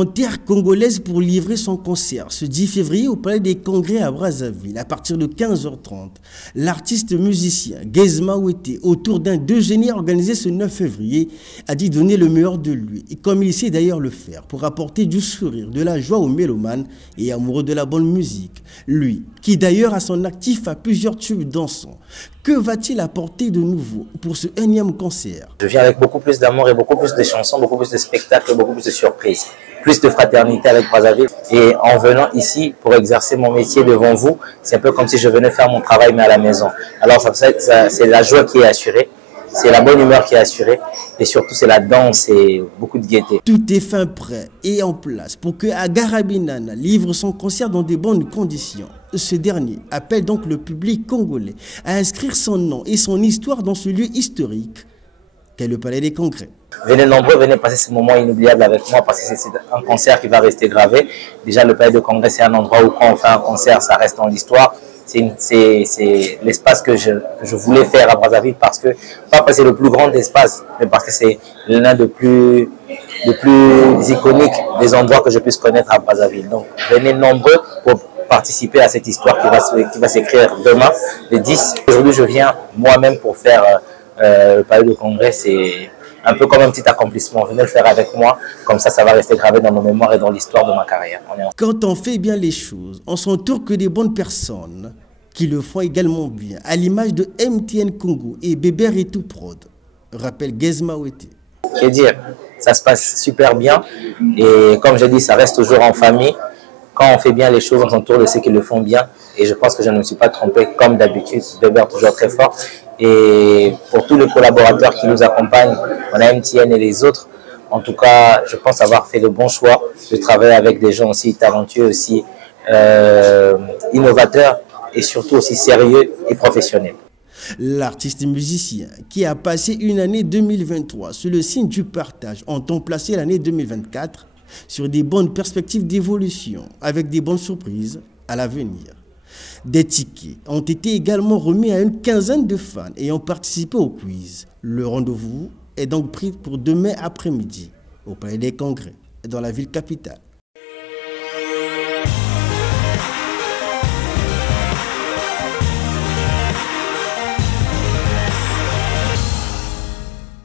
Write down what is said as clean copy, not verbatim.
En terre congolaise pour livrer son concert ce 10 février au Palais des Congrès à Brazzaville à partir de 15h30. L'artiste musicien Gezma Ouetté, autour d'un déjeuner organisé ce 9 février, a dit donner le meilleur de lui, et comme il sait d'ailleurs le faire, pour apporter du sourire, de la joie aux mélomanes et amoureux de la bonne musique. Lui, qui d'ailleurs a son actif à plusieurs tubes dansants. Que va-t-il apporter de nouveau pour ce énième concert? Je viens avec beaucoup plus d'amour et beaucoup plus de chansons, beaucoup plus de spectacles, beaucoup plus de surprises, plus de fraternité avec Brazzaville. Et en venant ici pour exercer mon métier devant vous, c'est un peu comme si je venais faire mon travail mais à la maison. Alors c'est la joie qui est assurée, c'est la bonne humeur qui est assurée et surtout c'est la danse et beaucoup de gaieté. Tout est fin prêt et en place pour que Agarabinana livre son concert dans de bonnes conditions. Ce dernier appelle donc le public congolais à inscrire son nom et son histoire dans ce lieu historique qu'est le Palais des Congrès. Venez nombreux, venez passer ce moment inoubliable avec moi parce que c'est un concert qui va rester gravé. Déjà, le Palais des Congrès, c'est un endroit où quand on fait un concert, ça reste dans l'histoire. C'est l'espace que je voulais faire à Brazzaville parce que, pas parce que c'est le plus grand espace, mais parce que c'est l'un des plus iconiques des endroits que je puisse connaître à Brazzaville. Donc, venez nombreux pour participer à cette histoire qui va s'écrire demain, le 10. Aujourd'hui, je viens moi-même pour faire le Palais des Congrès. C'est un peu comme un petit accomplissement. Venez le faire avec moi, comme ça va rester gravé dans nos mémoires et dans l'histoire de ma carrière. Quand on fait bien les choses, on s'entoure que des bonnes personnes qui le font également bien, à l'image de MTN Congo et Bébé Ritou Prod, rappelle Gezma Ouetté. Que dire, ça se passe super bien et comme j'ai dit, ça reste toujours en famille. Quand on fait bien les choses, on s'entoure de ceux qui le font bien. Et je pense que je ne me suis pas trompé comme d'habitude. Bébé est toujours très fort. Et pour tous les collaborateurs qui nous accompagnent, on a MTN et les autres. En tout cas, je pense avoir fait le bon choix de travailler avec des gens aussi talentueux, aussi innovateurs et surtout aussi sérieux et professionnels. L'artiste musicien qui a passé une année 2023 sous le signe du partage entend placer l'année 2024 sur des bonnes perspectives d'évolution, avec des bonnes surprises à l'avenir. Des tickets ont été également remis à une quinzaine de fans ayant participé au quiz. Le rendez-vous est donc pris pour demain après-midi au Palais des Congrès, dans la ville capitale.